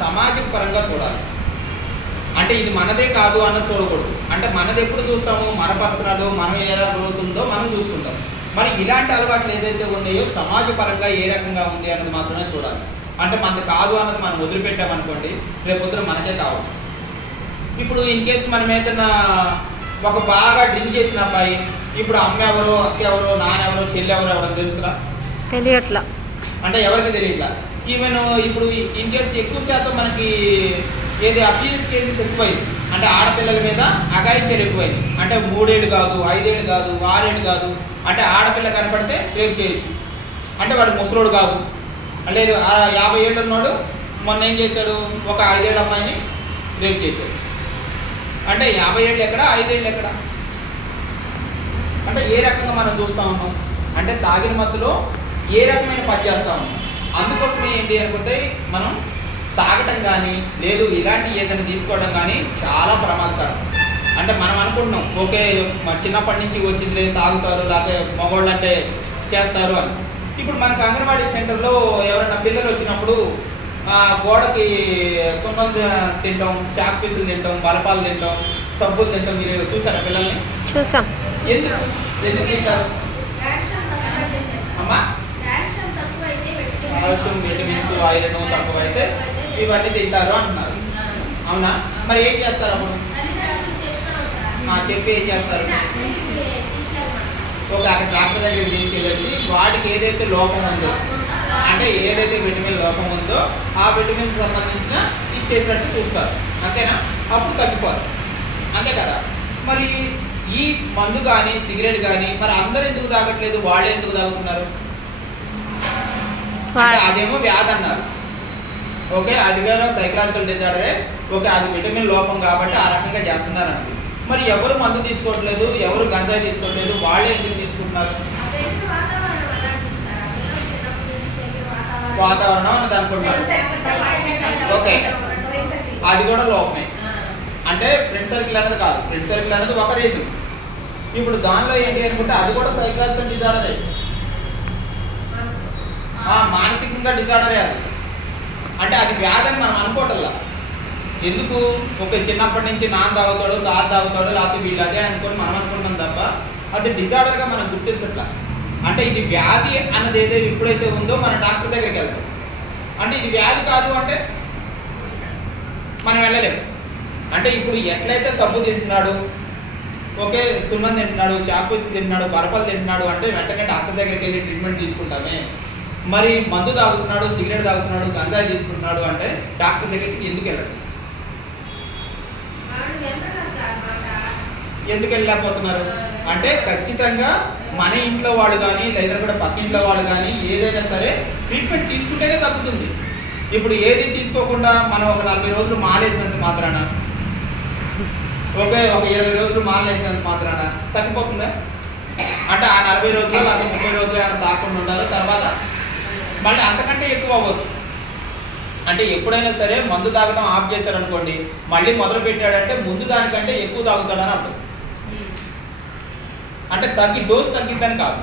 సమాజం పరంగా చూడాలి. అంటే ఇది మనదే కాదు అన్నది చూడకూడదు. అంటే మనది ఎప్పుడు చూస్తాము, మన పర్సనల్ మనం ఎలా గ్రోత్ ఉందో మనం చూసుకుంటాం. మరి ఇలాంటి అలవాట్లు ఏదైతే ఉన్నాయో సమాజ పరంగా ఏ రకంగా ఉంది అన్నది మాత్రమే చూడాలి. అంటే మనది కాదు అన్నది మనం వదిలిపెట్టామనుకోండి, రేపొద్దున మనకే కావచ్చు. ఇప్పుడు ఇన్ కేసు మనం ఏదైనా ఒక బాగా డ్రింక్ చేసిన అబ్బాయి, ఇప్పుడు అమ్మ ఎవరో, అక్క ఎవరో, నాన్న ఎవరో, చెల్లి ఎవరో ఎవరో తెలుసురా? తెలియట్లా. అంటే ఎవరికి తెలియట్లా. ఈవెన్ ఇప్పుడు ఇన్ కేసు ఎక్కువ శాతం మనకి ఏది అబ్యూస్ కేసెస్ ఎక్కువైంది. అంటే ఆడపిల్లల మీద అఘాయిత్యాలు ఎక్కువైంది. అంటే 3 ఏళ్ళు కాదు, 5 ఏళ్ళు కాదు, 6 ఏళ్ళు కాదు. అంటే ఆడపిల్ల కనపడితే రేపు చేయొచ్చు. అంటే వాడు ముసలోడు కాదు, లేదు 50 ఏళ్ళు ఉన్నాడు, మొన్న ఏం చేశాడు, ఒక 5 ఏళ్ళ అమ్మాయిని రేపు చేశాడు. అంటే 50 ఏళ్ళు ఎక్కడ, 5 ఏళ్ళు ఎక్కడ? అంటే ఏ రకంగా మనం చూస్తూ ఉన్నాం అంటే తాగిన మత్తులో ఏ రకమైన పని చేస్తూ ఉన్నాం. అందుకోసమే ఏంటి అనుకుంటే మనం తాగటం కానీ లేదు ఇలాంటి ఏదైనా తీసుకోవడం కానీ చాలా ప్రమాదకరం. అంటే మనం అనుకుంటున్నాం ఓకే చిన్నప్పటి నుంచి వచ్చింది తాగుతారు, లేకపోతే మగవాళ్ళు అంటే చేస్తారు అని. ఇప్పుడు మనకు అంగన్వాడీ సెంటర్లో ఎవరైనా పిల్లలు వచ్చినప్పుడు గోడకి సున్నం తింటాం, చాక్ పీసులు తింటాం, బలపాలు తింటాం, సబ్బులు తింటాం. మీరు చూసారా పిల్లల్ని? చూసాం. ఎందుకు తింటారు అమ్మా? కాల్షియం, విటమిన్స్, ఐరన్ తక్కువ అయితే ఇవన్నీ తింటారు అంటున్నారు. అవునా? మరి ఏం చేస్తారు అప్పుడు? చెప్పి ఏం చేస్తారు? ఓకే, అక్కడ డాక్టర్ దగ్గరికి తీసుకెళ్ళేసి వాటికి ఏదైతే లోపం ఉందో, అంటే ఏదైతే విటమిన్ లోపం ఉందో ఆ విటమిన్ సంబంధించిన ఇచ్చేసినట్టు చూస్తారు. అంతేనా? అప్పుడు తగ్గిపోదు. అంతే కదా? మరి ఈ మందు కానీ సిగరెట్ కానీ మరి అందరు ఎందుకు తాగట్లేదు, వాళ్ళే ఎందుకు తాగుతున్నారు? అంటే అదేమో వ్యాధి అన్నారు, ఓకే అది కానీ సైకలాజికల్ డిజార్డరే, ఓకే అది విటమిన్ లోపం కాబట్టి ఆ రకంగా చేస్తున్నారు అన్నది. మరి ఎవరు మందు తీసుకోవట్లేదు, ఎవరు గంజాయి తీసుకోవట్లేదు, వాళ్ళే ఎందుకు తీసుకుంటున్నారు? వాతావరణం అన్నది అనుకుంటారు. ఓకే, అది కూడా లోపమే. అంటే ఫ్రెండ్ సర్కిల్ అనేది కాదు, ఫ్రెండ్ సర్కిల్ అనేది ఒక రీజన్. ఇప్పుడు దానిలో ఏంటి అనుకుంటే అది కూడా సైకలాజికల్ డిజార్డరే, మానసికంగా డిజార్డరే అది. అంటే అది వ్యాధి అని మనం అనుకోవటంలా. ఎందుకు? ఒక చిన్నప్పటి నుంచి నాన్న తాగుతాడు, తాత తాగుతాడు, లేకపోతే వీళ్ళు అదే అనుకొని మనం అనుకుంటాం తప్ప అది డిజార్డర్గా మనం గుర్తించట్లా. అంటే ఇది వ్యాధి అన్నది ఏదో ఎప్పుడైతే ఉందో మన డాక్టర్ దగ్గరికి వెళ్తాం. అంటే ఇది వ్యాధి కాదు అంటే మనం వెళ్ళలేము. అంటే ఇప్పుడు ఎట్లయితే సబ్బు తింటున్నాడు, ఓకే సున్నం తింటున్నాడు, చాకుపీసులు తింటున్నాడు, బరపలు తింటున్నాడు అంటే వెంటనే డాక్టర్ దగ్గరికి వెళ్ళి ట్రీట్మెంట్ తీసుకుంటామే. మరి మందు తాగుతున్నాడు, సిగరెట్ తాగుతున్నాడు, గంజాయి తీసుకుంటున్నాడు అంటే డాక్టర్ దగ్గరికి ఎందుకు వెళ్ళడు? ఎందుకు వెళ్ళలేకపోతున్నారు? అంటే ఖచ్చితంగా మన ఇంట్లో వాళ్ళు కానీ లేదా కూడా పక్కింట్లో వాళ్ళు కానీ ఏదైనా సరే ట్రీట్మెంట్ తీసుకుంటేనే తగ్గుతుంది. ఇప్పుడు ఏది తీసుకోకుండా మనం ఒక 40 రోజులు మాలేసినంత మాత్రాన, ఓకే ఒక 20 రోజులు మాలేసినంత మాత్రాన తగ్గిపోతుందా? అంటే ఆ 40 రోజులు లేదా 30 రోజులు ఏమైనా తాకుండా ఉండాలి, తర్వాత మళ్ళీ అంతకంటే ఎక్కువ అవ్వచ్చు. అంటే ఎప్పుడైనా సరే మందు తాగడం ఆఫ్ చేశారనుకోండి, మళ్ళీ మొదలు పెట్టాడంటే ముందు దానికంటే ఎక్కువ తాగుతాడని అర్థం. అంటే డోస్ తగ్గిద్దని కాదు.